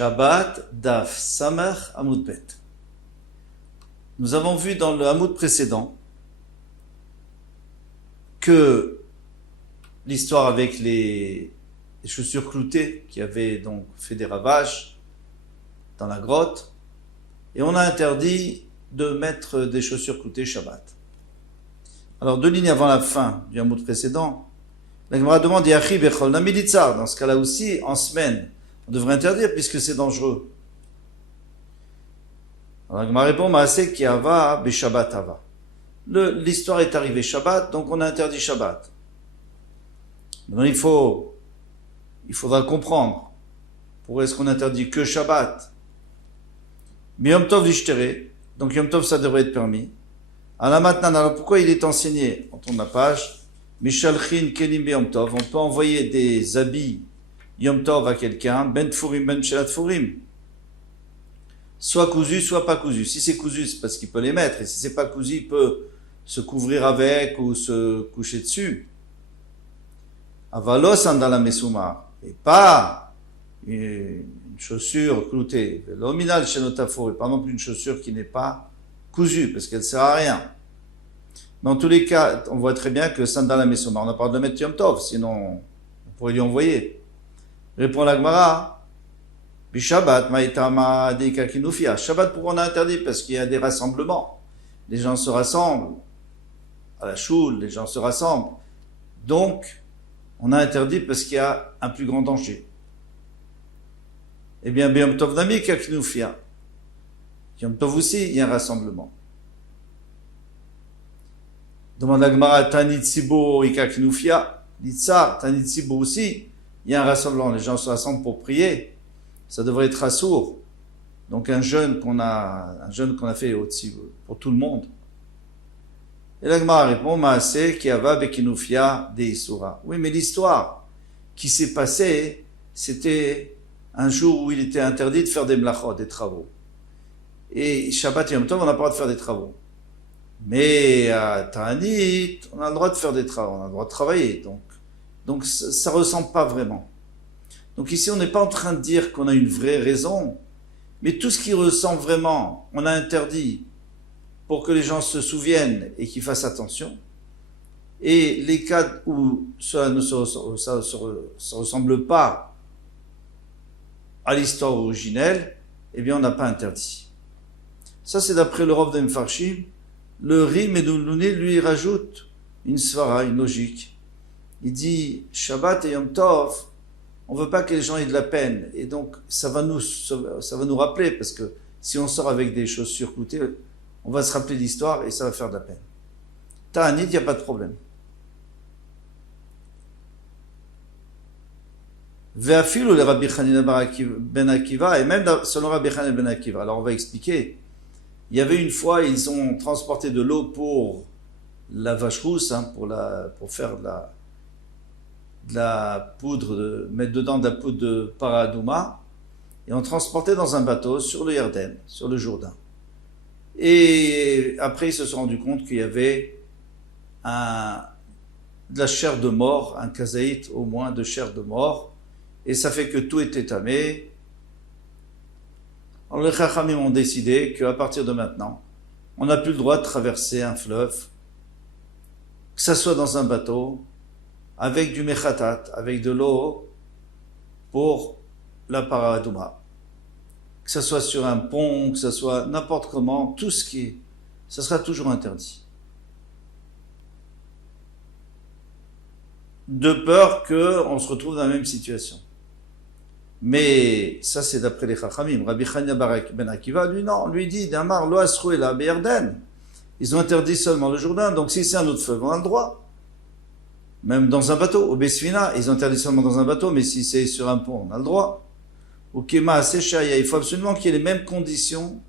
Shabbat Daf Samach Amud Bet. Nous avons vu dans le Hamoud précédent que l'histoire avec les chaussures cloutées qui avaient donc fait des ravages dans la grotte, et on a interdit de mettre des chaussures cloutées Shabbat. Alors 2 lignes avant la fin du Hamoud précédent, la Gemara demande Yachi Bechol Nami Litzar. Dans ce cas-là aussi, en semaine, on devrait interdire puisque c'est dangereux. Alors la Gemara répond Maaseh ki hava Beshabbat hava. L'histoire est arrivée Shabbat, donc on a interdit Shabbat. Maintenant il faudra le comprendre. Pourquoi est-ce qu'on interdit que Shabbat? Mais Yom Tov l'ishtere, donc Yom Tov ça devrait être permis. Alors pourquoi il est enseigné? On tourne la page. Mishalchin kelim be Yom Tov. On peut envoyer des habits Yom Tov à quelqu'un, ben tfurim, ben shelat furim. Soit cousu, soit pas cousu. Si c'est cousu, c'est parce qu'il peut les mettre. Et si c'est pas cousu, il peut se couvrir avec ou se coucher dessus. Avalos andala mesuma. Et pas une chaussure cloutée. L'ominal shenotafur. Et pas non plus une chaussure qui n'est pas cousue, parce qu'elle sert à rien. Mais en tous les cas, on voit très bien que sandala mesuma, on n'a pas le droit de mettre Yom Tov, sinon on pourrait lui envoyer. Répond la Gemara, Bishabbat maïtama deika kinufia. Shabbat, pourquoi on a interdit? Parce qu'il y a des rassemblements. Les gens se rassemblent à la choule, les gens se rassemblent. Donc, on a interdit parce qu'il y a un plus grand danger. Eh bien, Yom Tov nami kinufia. Yom Tov aussi, il y a un rassemblement. Demande la Gemara, Tanitsibo ika kinufia. Litzar, Tanitsibo aussi. Il y a un rassemblement, les gens se rassemblent pour prier. Ça devrait être assourd. Donc un jeûne qu'on a fait aussi pour tout le monde. Et la Gemara répond, Maaseh ki hava bekinufia de Isura. Oui, mais l'histoire qui s'est passée, c'était un jour où il était interdit de faire des mlachot, des travaux. Et Shabbat et Yom Tov, on n'a pas le droit de faire des travaux. Mais à Ta'anit, on a le droit de faire des travaux, on a le droit de travailler. Donc ça ressemble pas vraiment. Donc ici, on n'est pas en train de dire qu'on a une vraie raison, mais tout ce qui ressemble vraiment, on a interdit pour que les gens se souviennent et qu'ils fassent attention. Et les cas où ça ne se ressemble pas à l'histoire originelle, eh bien on n'a pas interdit. Ça c'est d'après le Rav de Mefarshim. Le Rim Edoulouni lui rajoute une svara, une logique. Il dit Shabbat et Yom Tov, on veut pas que les gens aient de la peine, et donc ça va nous rappeler, parce que si on sort avec des chaussures cloutées, on va se rappeler l'histoire et ça va faire de la peine. Ta'anit, il n'y a pas de problème. Ve'afilu le Rabbi Chanina ben Akiva, et même selon Rabbi Chanina ben Akiva. Alors on va expliquer. Il y avait une fois, ils ont transporté de l'eau pour la vache rousse, pour faire de la poudre, mettre dedans de la poudre de paradouma, et on transportait dans un bateau sur le Yarden, sur le Jourdain. Et après, ils se sont rendus compte qu'il y avait de la chair de mort, un kazaït au moins de chair de mort, et ça fait que tout était tamé. Alors les Chachamim ont décidé qu'à partir de maintenant, on n'a plus le droit de traverser un fleuve, que ça soit dans un bateau, avec du mechatat, avec de l'eau, pour la paradouma. Que ça soit sur un pont, que ça soit n'importe comment, tout ce ça sera toujours interdit. De peur qu'on se retrouve dans la même situation. Mais ça c'est d'après les Chachamim. Rabbi Chanina ben Akiva, lui non, lui dit Damar lo asrou ela be'Yarden. Ils ont interdit seulement le Jourdain, donc si c'est un autre fleuve, on a le droit. Même dans un bateau, au Besfina, ils ont interdit seulement dans un bateau, mais si c'est sur un pont, on a le droit. Au Kema, Seshaya, il faut absolument qu'il y ait les mêmes conditions.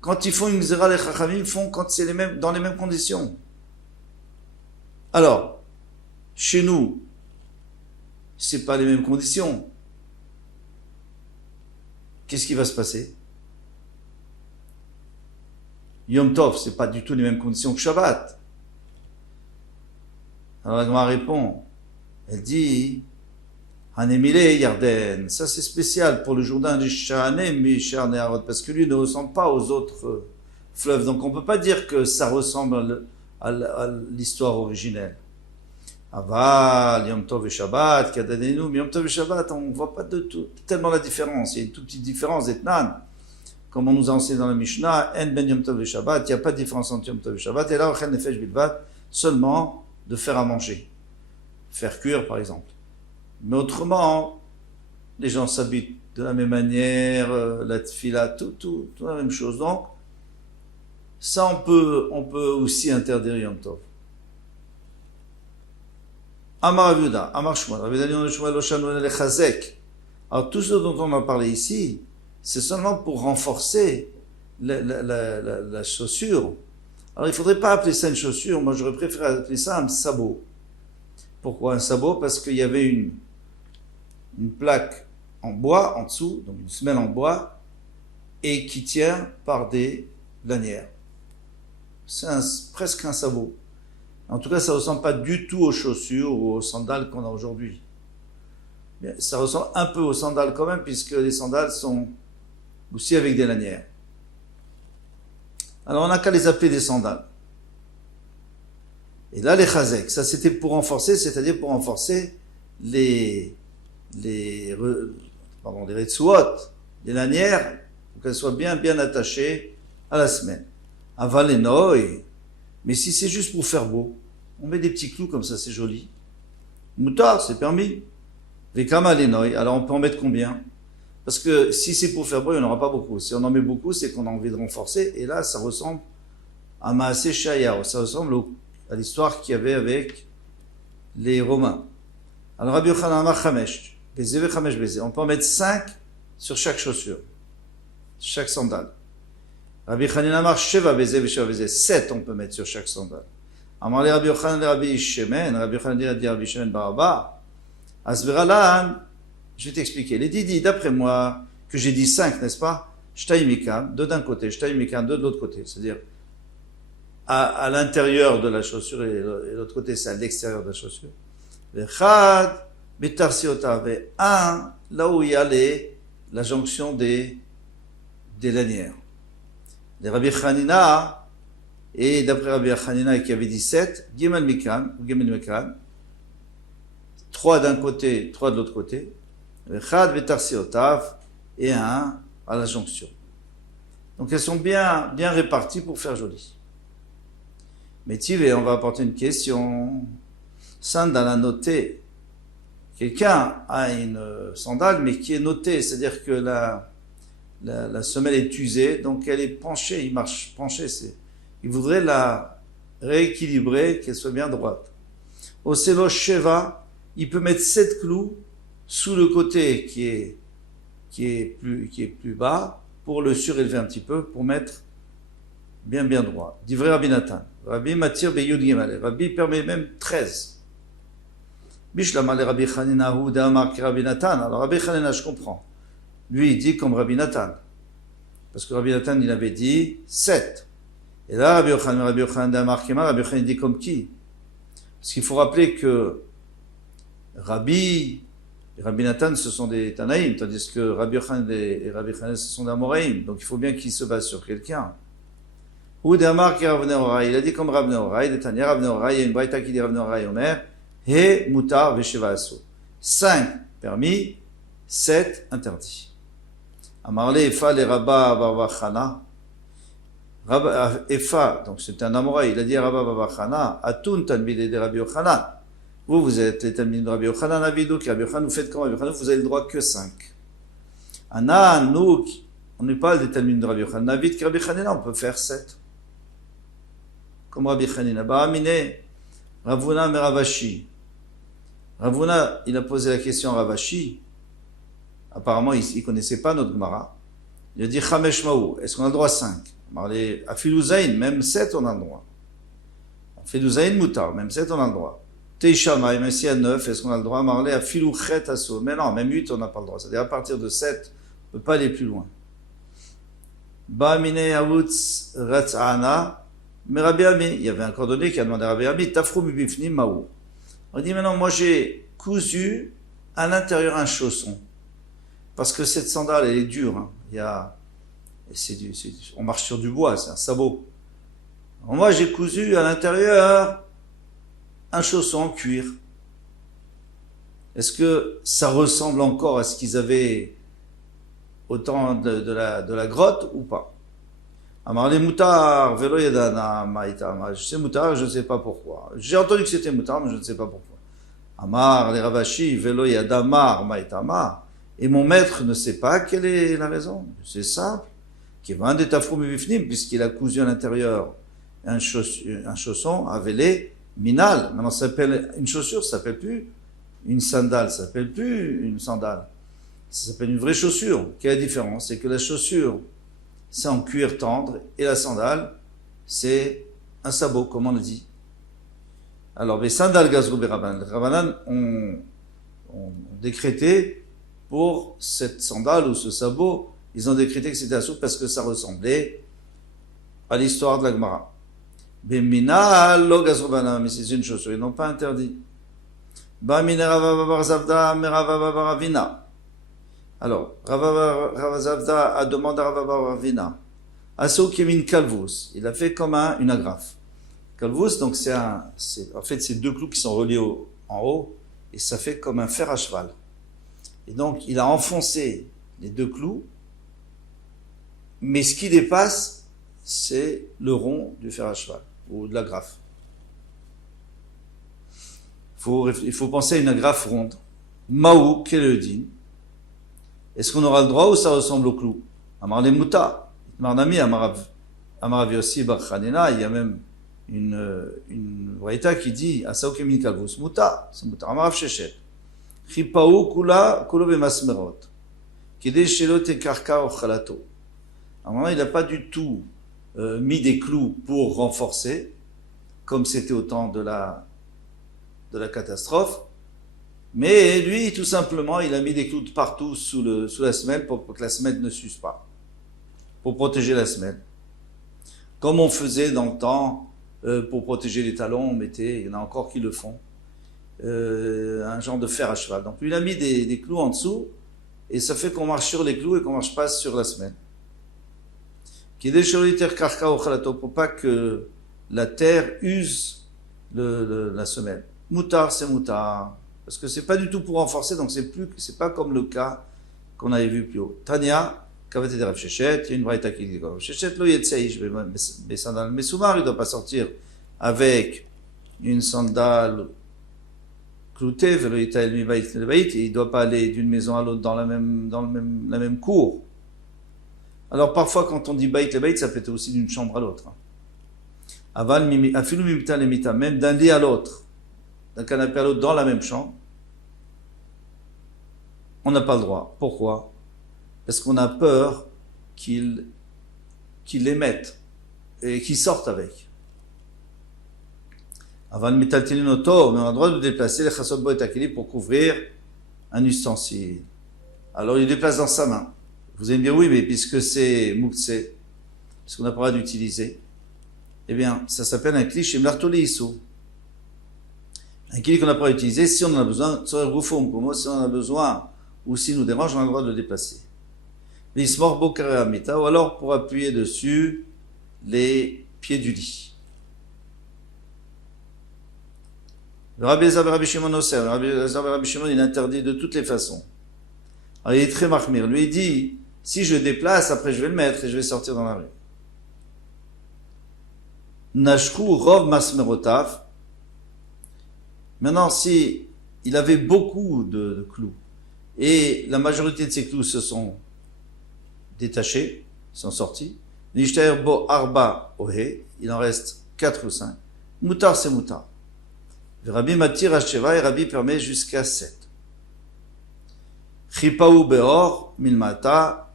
Quand ils font une Xéra, les Chachamim, ils font quand c'est dans les mêmes conditions. Alors, chez nous, c'est pas les mêmes conditions. Qu'est-ce qui va se passer? Yom Tov, c'est pas du tout les mêmes conditions que Shabbat. Alors la Gemara répond, elle dit Hanemile Yarden, ça c'est spécial pour le Jourdain du Shahanem, Mishar Neharot, parce que lui ne ressemble pas aux autres fleuves. Donc on ne peut pas dire que ça ressemble à l'histoire originelle. Aval, Yom Tov et Shabbat, Kadanenu, mais Yom Tov et Shabbat, on ne voit pas tellement la différence. Il y a une toute petite différence d'Etnan. Comme on nous a enseigné dans la Mishnah, En ben Yom Tov et Shabbat, il n'y a pas de différence entre Yom Tov et Shabbat. Et là, Ochel Nefesh Bilvat, seulement de faire à manger. Faire cuire, par exemple. Mais autrement, les gens s'habitent de la même manière, la tfila, tout la même chose. Donc, ça, on peut aussi interdire Yom Tov. Amar Aviuda, Amar Shmuel, Ravidanion Shmuel Oshanu Lechazek. Alors, tout ce dont on a parlé ici, c'est seulement pour renforcer la chaussure. Alors, il ne faudrait pas appeler ça une chaussure. Moi, j'aurais préféré appeler ça un sabot. Pourquoi un sabot? Parce qu'il y avait une plaque en bois en dessous, donc une semelle en bois, et qui tient par des lanières. C'est presque un sabot. En tout cas, ça ne ressemble pas du tout aux chaussures ou aux sandales qu'on a aujourd'hui. Ça ressemble un peu aux sandales quand même, puisque les sandales sont aussi avec des lanières. Alors on n'a qu'à les appeler des sandales. Et là, les chazek, ça c'était pour renforcer, c'est-à-dire pour renforcer les retsuot, les lanières, pour qu'elles soient bien attachées à la semelle. Aval et noy. Mais si c'est juste pour faire beau, on met des petits clous comme ça, c'est joli. Moutard, c'est permis. Vekama les noy. Alors on peut en mettre combien? Parce que si c'est pour faire beau, il n'y en aura pas beaucoup. Si on en met beaucoup, c'est qu'on a envie de renforcer. Et là, ça ressemble à Maaseh Shayao. Ça ressemble à l'histoire qu'il y avait avec les Romains. Alors Rabbi Yochanan Amar Chamesh. Bezé Chamesh Bezé. On peut en mettre 5 sur chaque chaussure. Chaque sandale. Rabbi Chanan Amar Sheva Bezé Vesheva Bezé. 7 on peut mettre sur chaque sandale. Amar le Rabbi Yochanan le Rabbi Shemen. Rabbi Yochanan dit Rabbi Shemen Baraba. Asveralan. Je vais t'expliquer. Les Didi, d'après moi, que j'ai dit 5, n'est-ce pas? Shtaimikan, 2 d'un côté, Shtaimikan, 2 de l'autre côté. C'est-à-dire, à l'intérieur de la chaussure et l'autre côté, c'est à l'extérieur de la chaussure. Vechad, Betarsiota, et 1, là où il y a la jonction des lanières. Les Rabbi Chanina, et d'après Rabbi Chanina qui avait dit 7, Gimel Mikan, ou Gimel Mikan, 3 d'un côté, 3 de l'autre côté. Et 1 à la jonction. Donc elles sont bien réparties pour faire joli. Mais Tivé, on va apporter une question. Sandal a noté. Quelqu'un a une sandale, mais qui est notée, c'est-à-dire que la semelle est usée, donc elle est penchée, il marche penché. Il voudrait la rééquilibrer, qu'elle soit bien droite. Au Selo Sheva, il peut mettre 7 clous sous le côté qui est plus bas, pour le surélever un petit peu, pour mettre bien droit. Divrei Rabbi Nathan. Rabbi Matir Beyud Gimel. Rabbi permet même 13. Bishlama le Rabbi Chanina hu d'Amar ki Rabbi Nathan. Alors Rabbi Chanina, je comprends. Lui, il dit comme Rabbi Nathan. Parce que Rabbi Nathan, il avait dit 7. Et là, Rabbi Yochanan d'Amar Kema, Rabbi Yochanan dit comme qui? Parce qu'il faut rappeler que Rabbi Nathan, ce sont des Tanaïm, tandis que Rabbi Yochanan et Rabbi Chanina, ce sont des Amoraïm. Donc il faut bien qu'ils se basent sur quelqu'un. Ou d'Amar qui Rav Nehorai, il a dit comme Rav Nehorai, de Tanya Rav Nehorai, il y a une braïta qui dit Rav Nehorai Omer, He Mutar Vesheva Asso. 5 permis, 7 interdits. Amarle Efa le Rabba Bavachana. Efa, donc c'est un Amoraï, il a dit Rabba Bavachana, Atun Talmidei de Rabbi Yochanan. Vous êtes les Talmidim de Rabbi Yochanan, Avidou, qui Rabbi Yochanan, vous faites comme Rabbi Yochanan, vous avez le droit que 5. Ana, nous, on n'est pas des Talmidim de Rabbi Yochanan, Avid, qui Rabbi Yochanan, on peut faire 7. Comme Rabbi Yochanan. Baramine, Ravuna Meravashi. Ravuna, il a posé la question à Ravashi. Apparemment, il ne connaissait pas notre Gemara. Il a dit Chamesh Maou, est-ce qu'on a le droit à 5? À Filouzaïn, même 7, on a le droit. À Filouzaïn Moutar, même 7, on a le droit. Teishama, même si à 9, est-ce qu'on a le droit à marler à Filouchet Asso? Mais non, même 8, on n'a pas le droit. C'est-à-dire à partir de 7, on ne peut pas aller plus loin. Ba'amine Avutz Ratzana, mais Rabbi Ami, il y avait un cordonnier qui a demandé à Rabbi Ami, Tafrou Bibifnim Maou. On dit maintenant, moi j'ai cousu à l'intérieur un chausson. Parce que cette sandale, elle est dure. Hein. On marche sur du bois, c'est un sabot. Alors moi, j'ai cousu à l'intérieur un chausson en cuir. Est-ce que ça ressemble encore à ce qu'ils avaient au temps de la grotte ou pas? Amar les moutards, vélo yadana, maïtama. Je sais moutar, je ne sais pas pourquoi. J'ai entendu que c'était moutar, mais je ne sais pas pourquoi. Amar les ravashi, vélo yadamar, maïtama. Et mon maître ne sait pas quelle est la raison. C'est simple. Qui va un détafrou mivifnim, puisqu'il a cousu à l'intérieur un chausson, avelé, minal. Maintenant, ça s'appelle une chaussure, ça s'appelle plus une sandale, ça s'appelle plus une sandale. Ça s'appelle une vraie chaussure. Quelle est la différence? C'est que la chaussure, c'est en cuir tendre, et la sandale, c'est un sabot, comme on le dit. Alors, les sandales gazrou berabanan, les rabanan ont décrété pour cette sandale ou ce sabot, ils ont décrété que c'était assourd parce que ça ressemblait à l'histoire de la Gemara. Bemina lo gazrou berabanan, mais c'est une chaussure, ils n'ont pas interdit. Ba mina ravavar zavda, meravavar avina. Alors, Ravazavda a demandé à Ravavavina, Asso Kemin Kalvus, il a fait comme une agrafe. Kalvus, donc en fait, c'est deux clous qui sont reliés en haut, et ça fait comme un fer à cheval. Et donc, il a enfoncé les deux clous, mais ce qui dépasse, c'est le rond du fer à cheval, ou de l'agrafe. Il faut penser à une agrafe ronde. Maou, quel est le din? Est-ce qu'on aura le droit ou ça ressemble au clou? Amar les mouta, Marnami, Amarav Yossi Bar Khanena, il y a même une braïta qui dit Asaoke min kalvus mouta, c'est mouta. Amarav Shechet, Chipaou kula kulo bemasmerot, Kede shelo te karka o khalato. Alors il n'a pas du tout mis des clous pour renforcer, comme c'était au temps de la catastrophe. Mais lui, tout simplement, il a mis des clous de partout sous la semelle pour que la semelle ne s'use pas. Pour protéger la semelle. Comme on faisait dans le temps, pour protéger les talons, on mettait, il y en a encore qui le font, un genre de fer à cheval. Donc lui, il a mis des clous en dessous, et ça fait qu'on marche sur les clous et qu'on marche pas sur la semelle. Pour pas que la terre use la semelle. Moutar, c'est moutar. Parce que c'est pas du tout pour renforcer, donc c'est pas comme le cas qu'on avait vu plus haut. Tania, Kavate de Rav Shechet, il y a une braïta qui dit Rav Shechet, lo yetzei, mais sandales mesoumar, il doit pas sortir avec une sandale cloutée, velo yitael mi bait le bait, il doit pas aller d'une maison à l'autre dans la même cour. Alors parfois quand on dit bait le bait, ça peut être aussi d'une chambre à l'autre. Aval mimi, afilu mimita le mita, même d'un lit à l'autre. D'un canapé à l'autre dans la même chambre, on n'a pas le droit. Pourquoi? Parce qu'on a peur qu'ils les mettent et qu'ils sortent avec. Avant de métaltiner nos torts, mais on a le droit de déplacer les chassot bo et takili pour couvrir un ustensile. Alors il déplace dans sa main. Vous allez me dire oui, mais puisque c'est moukse, puisqu'on n'a pas le droit d'utiliser, eh bien, ça s'appelle un cliché mlartoli issou. Un kili qu'on n'a pas utilisé, si on en a besoin, si on en a besoin, ou si nous dérange, on a le droit de le déplacer. L'ismor bokareamita, ou alors pour appuyer dessus les pieds du lit. Le Rabbi Elazar ben Rabbi Shimon Oser, le Rabbi Elazar ben Rabbi Shimon, il interdit de toutes les façons. Alors il est très mahmir. Lui il dit, si je déplace, après je vais le mettre et je vais sortir dans la rue. Nashru rov masmerotav. Maintenant, si il avait beaucoup de clous et la majorité de ces clous se sont détachés, sont sortis, l'ishtaer bo arba ohe, il en reste 4 ou 5. Moutar, c'est moutar. Rabbi matir hasheva et Rabbi permet jusqu'à 7. Chipaou beor milmata,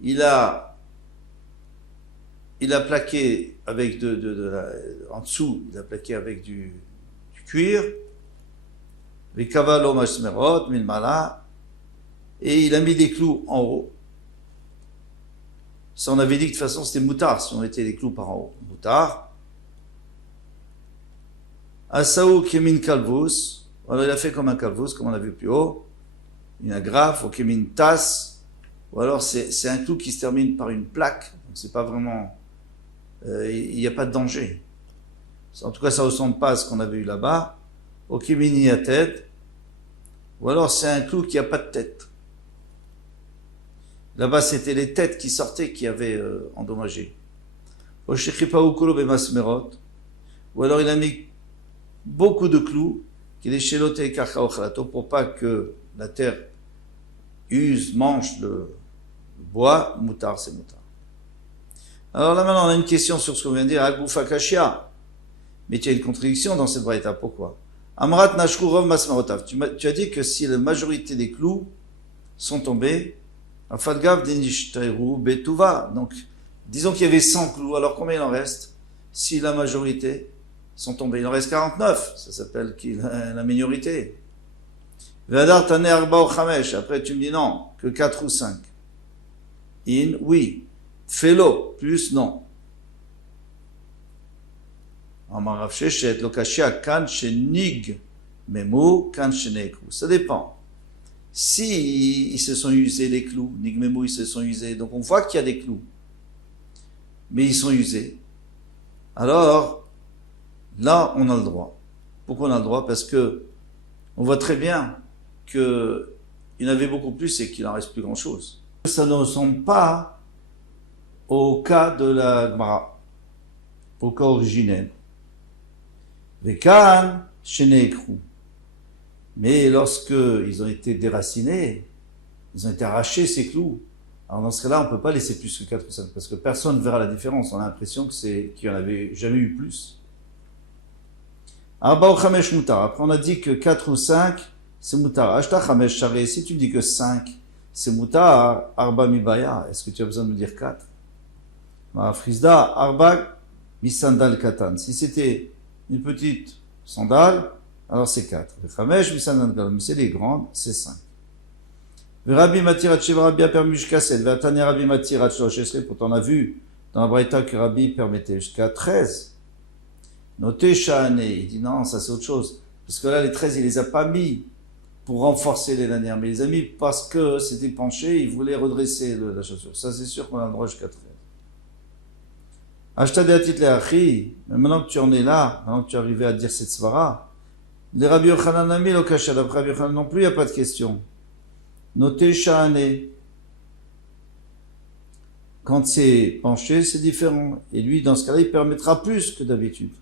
il a plaqué avec en dessous, il a plaqué avec du cuir. Vikavalo mashmerot milmala, et il a mis des clous en haut. Ça, on avait dit que de toute façon c'était moutard si on mettait des clous par en haut. Moutard. Asaou kemin kalvus, alors il a fait comme un kalvus, comme on a vu plus haut. une agrafe, ok, une tasse, ou alors c'est un clou qui se termine par une plaque, donc c'est pas vraiment, il n'y a pas de danger. En tout cas, ça ressemble pas à ce qu'on avait eu là-bas. Ok, mini à tête, ou alors c'est un clou qui a pas de tête. Là-bas, c'était les têtes qui sortaient qui avaient endommagé. Ou alors il a mis beaucoup de clous pour pas que la terre use, mange le bois. Moutar, c'est moutar. Alors là maintenant on a une question sur ce qu'on vient de dire. Agoufa kashia. Mais tu as une contradiction dans cette braïta. Pourquoi? Amrat nashru rov masmerotav. Tu as dit que si la majorité des clous sont tombés, afadgav denishtaru betuva. Donc disons qu'il y avait 100 clous, alors combien il en reste? Si la majorité sont tombés, il en reste 49, ça s'appelle la minorité. Vedar tane arba ou chamesh, après tu me dis non, que 4 ou 5. In, oui. Felo, plus non. Amarav sheshet, lokashia, kan shenig, memu, kan shenekru. Ça dépend. Si ils se sont usés les clous, nig memu, ils se sont usés, donc on voit qu'il y a des clous. Mais ils sont usés. Alors, là, on a le droit. Pourquoi on a le droit? Parce que on voit très bien qu'il y en avait beaucoup plus et qu'il n'en reste plus grand-chose. Ça ne ressemble pas au cas de la Gemara, au cas originel. Vekan, sheneekru. Mais lorsque ils ont été déracinés, ils ont été arrachés, ces clous. Alors dans ce cas-là, on ne peut pas laisser plus que 4 ou 5, parce que personne ne verra la différence. On a l'impression qu'il n'y en avait jamais eu plus. Arba ou chamesh mutar. Après, on a dit que 4 ou 5, c'est mutar. Ashta chamesh charé. Si tu dis que 5, c'est mutar, arba mibaya. Est-ce que tu as besoin de me dire 4? Ma frisda, arba misandal katan. Si c'était une petite sandale, alors c'est 4. Chamesh misandal katan. Mais c'est les grandes, c'est 5. Rabbi Matirat Sheva Rabbi a permis jusqu'à 7. Vatani Rabbi Matirat Shlosh Esrei. Pourtant, on a vu dans la Braïta que Rabbi permettait jusqu'à 13. Noté Shahane. Il dit non, ça c'est autre chose. Parce que là, les 13, il les a pas mis pour renforcer les lanières, mais il les a mis parce que c'était penché, il voulait redresser la chaussure. Ça, c'est sûr qu'on a le droit jusqu'à 13. Ashta de Atit Leachi. Mais maintenant que tu en es là, maintenant que tu es arrivé à dire cette svara, les Rabbi Yochanan a mis le cachet. D'après Rabbi Yochanan non plus, il n'y a pas de question. Noté Shahane. Quand c'est penché, c'est différent. Et lui, dans ce cas-là, il permettra plus que d'habitude.